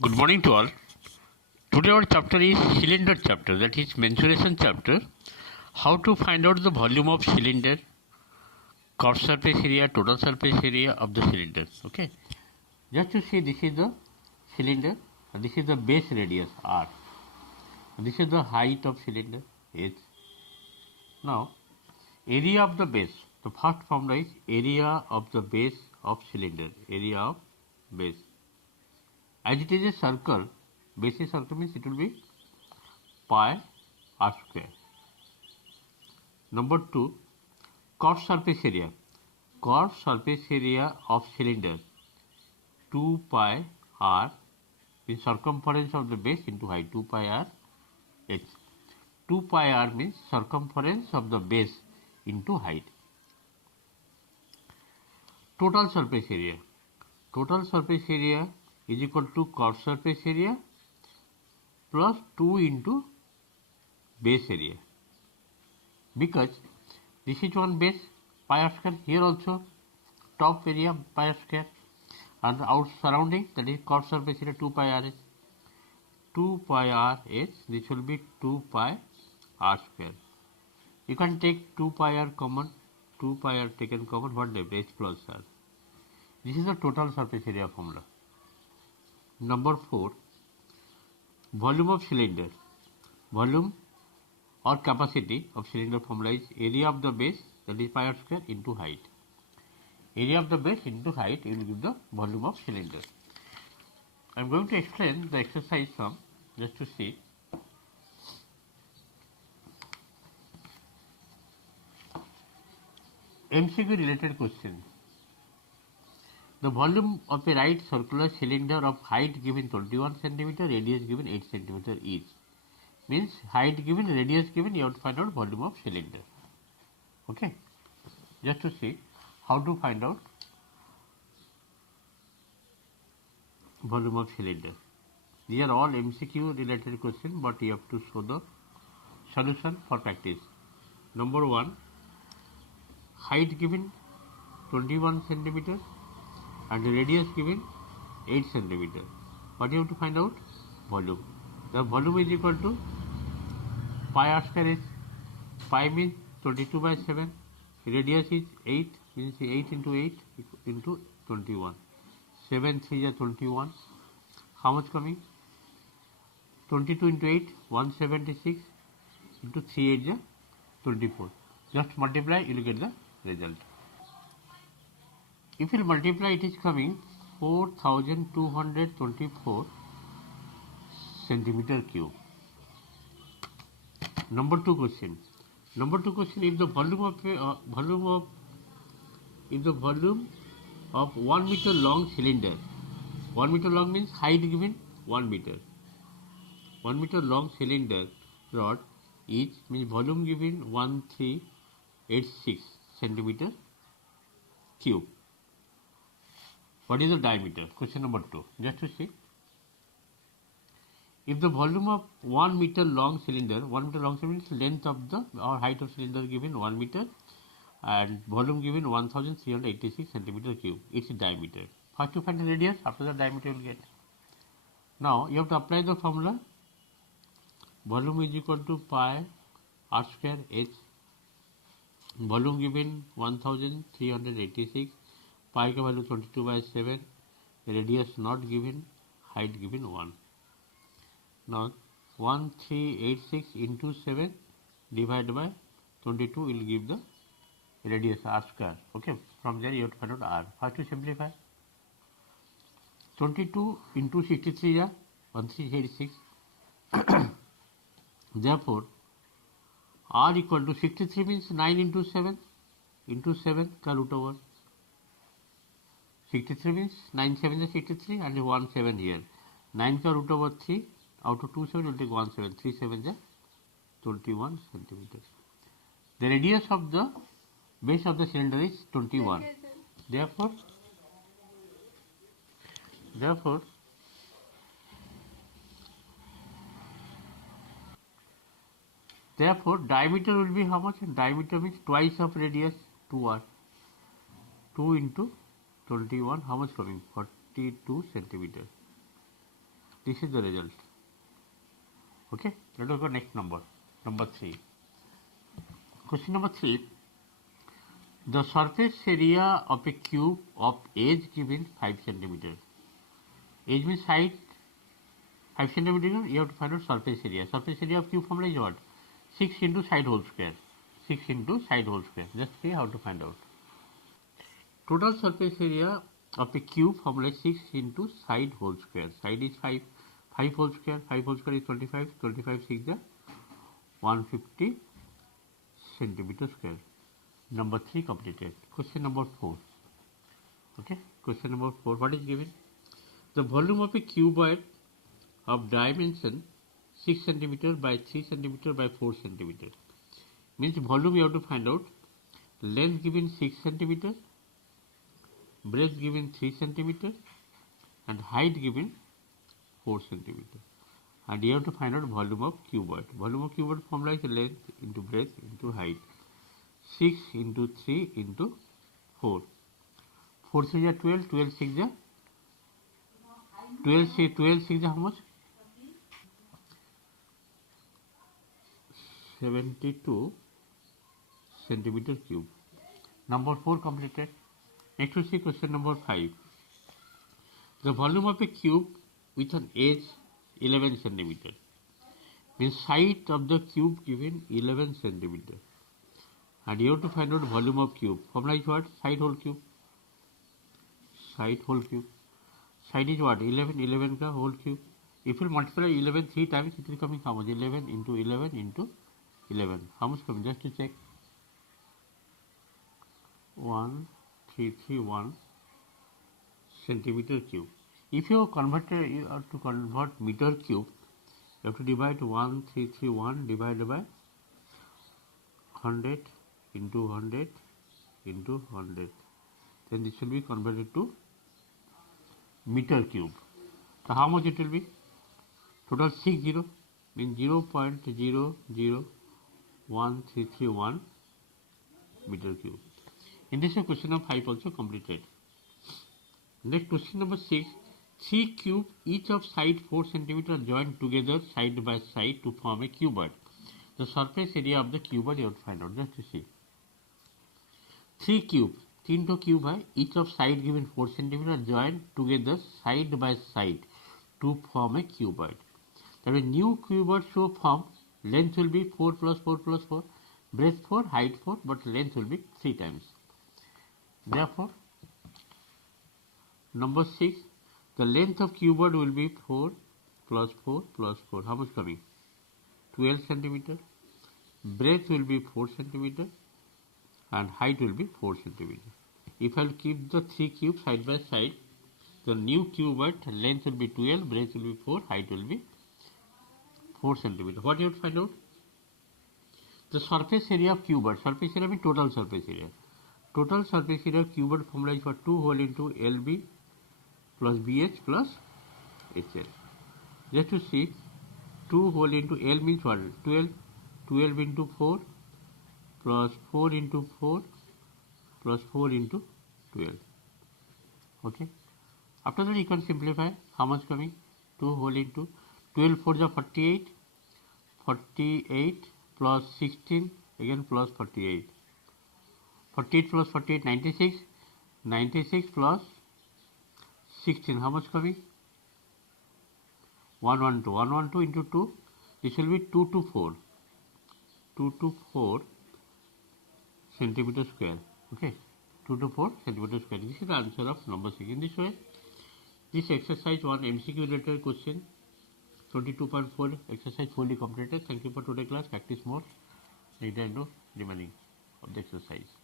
Good morning to all. Today our chapter is cylinder chapter, that is mensuration chapter. How to find out the volume of cylinder, curved surface area, total surface area of the cylinder. Okay. Just to see, this is the cylinder, and this is the base radius R. And this is the height of cylinder H. Now, area of the base. The first formula is area of the base of cylinder. Area of base. As it is a circle, base is circle means it will be pi r square. Number 2, curved surface area. Curved surface area of cylinder 2 pi r is circumference of the base into height, 2 pi r h. 2 pi r means circumference of the base into height. Total surface area. Total surface area is equal to curved surface area plus 2 into base area. Because this is one base pi r square, here also top area pi r square, and out surrounding, that is curved surface area 2 pi r h. 2 pi r h, this will be 2 pi r square. You can take 2 pi r common, 2 pi r taken common, what left? H plus r. This is the total surface area formula. Number 4, volume of cylinder. Volume or capacity of cylinder formula is area of the base, that is pi r square, into height. Area of the base into height will give the volume of cylinder. I am going to explain the exercise sum just to see. MCQ related question. The volume of a right circular cylinder of height given 21 cm, radius given 8 cm each. Means height given, radius given, you have to find out volume of cylinder. Okay. Just to see how to find out volume of cylinder. These are all MCQ related questions, but you have to show the solution for practice. Number 1, height given 21 cm and radius given 8 cm. What you have to find out? Volume. The volume is equal to pi r square h. Pi means 22 by 7. Radius is 8, means 8 into 8 into 21. 7 3 is 21. How much coming? 22 into 8, 176 into 3 8 is 24. Just multiply, you will get the result. If you multiply, it is coming 4224 centimeter cube. Number 2 question. Number 2 question: if the volume of 1 meter long cylinder, 1 meter long means height given 1 meter. 1 meter long cylinder rod each means volume given 1386 centimeter cube. What is the diameter? Question number 2. Just to see. If the volume of 1 meter long cylinder, 1 meter long cylinder means length of the or height of cylinder given 1 meter and volume given 1386 centimeter cube. Its diameter. First you find the radius, after the diameter you will get. Now you have to apply the formula. Volume is equal to pi r square h. Volume given 1386. Pi का value 22 by 7. Radius not given. Height given 1. Now 1386 into 7 divided by 22 will give the radius r square. Okay. From there you have to find out r. First to simplify. 22 into 63 is 1386. Therefore, r equal to 63 means 9 into 7 का root over. 63 means 9 7 is 63 and 1 7 here. 9 का root over 3. Out of 2 7 will take 1 7. 3 7 is 21 centimeters. The radius of the base of the cylinder is 21. Therefore diameter will be how much? Diameter means twice of radius, 2r. 2 into 21, how much coming? 42 centimeter. This is the result. Okay, let us go next number. Number 3. Question number 3. The surface area of a cube of edge given 5 centimeter. Edge means height 5 centimeter. You have to find out surface area. Surface area of cube formula is what? 6 into side whole square. 6 into side whole square. Just see how to find out. Total surface area of a cube formula is 6 into side whole square. Side is 5. 5 whole square. 5 whole square is 25. 25 6 is 150 centimeter square. Number 3 completed. Question number 4. Okay. Question number 4. What is given? The volume of a cuboid of dimension 6 centimeter by 3 centimeter by 4 centimeter. Means volume you have to find out. Length given 6 centimeter, breadth given 3 centimeter, and height given 4 centimeter. And you have to find out volume of cuboid. Volume of cuboid formula is length into breadth into height. 6 into 3 into 4. 4 6 is 12, 12 6 is 12 6 is how much? 72 centimeter cube. Number 4 completed. Next we see question number 5. The volume of a cube with an edge 11 centimeter. Means side of the cube given 11 centimeter. And you have to find out volume of cube. Formula is what? Side whole cube. Side whole cube. Side is what? 11, 11 ka whole cube. If you multiply 11 3 times, it will come how much? 11 into 11 into 11. How much coming? Just to check. 1331 centimeter cube. If you have to convert meter cube, you have to divide 1331 divided by 100 into 100 into 100. Then this will be converted to meter cube. So how much it will be? Total 60 means 0.001331 meter cube. In this question number 5 also completed. Next question number 6. 3 cube each of side 4 centimeter joined together side by side to form a cuboid. The surface area of the cuboid you have to find out. Just to see. 3 cube. 3 to cube है. Each of side given 4 centimeter joined together side by side to form a cuboid. That means new cuboid should form. Length will be 4 plus 4 plus 4. Breadth 4, height 4, but length will be 3 times. Therefore, number 6, the length of cuboid will be 4 plus 4 plus 4. How much coming? 12 centimeter. Breadth will be 4 centimeter and height will be 4 centimeter. If I will keep the 3 cubes side by side, the new cuboid length will be 12, breadth will be 4, height will be 4 centimeter. What you have to find out? The surface area of cuboid. Surface area means total surface area. Total surface area of cuboid formula is for 2 whole into LB plus BH plus HL. Just to see, 2 whole into L means what? 12. 12 into 4 plus 4 into 4 plus 4 into 12. Okay. After that you can simplify. How much coming? 2 whole into 12 4 is 48. 48 plus 16 again plus 48. 48 plus 48 96. 96 plus 16. How much coming? 112. 112 into 2. This will be 2 to 4. 2 to 4 centimeter square. Okay. 2 to 4 centimeter square. This is the answer of number 6. In this way, this exercise 1 MCQ related question 22.4 exercise fully completed. Thank you for today's class. Practice more. Read and do remaining of the exercise.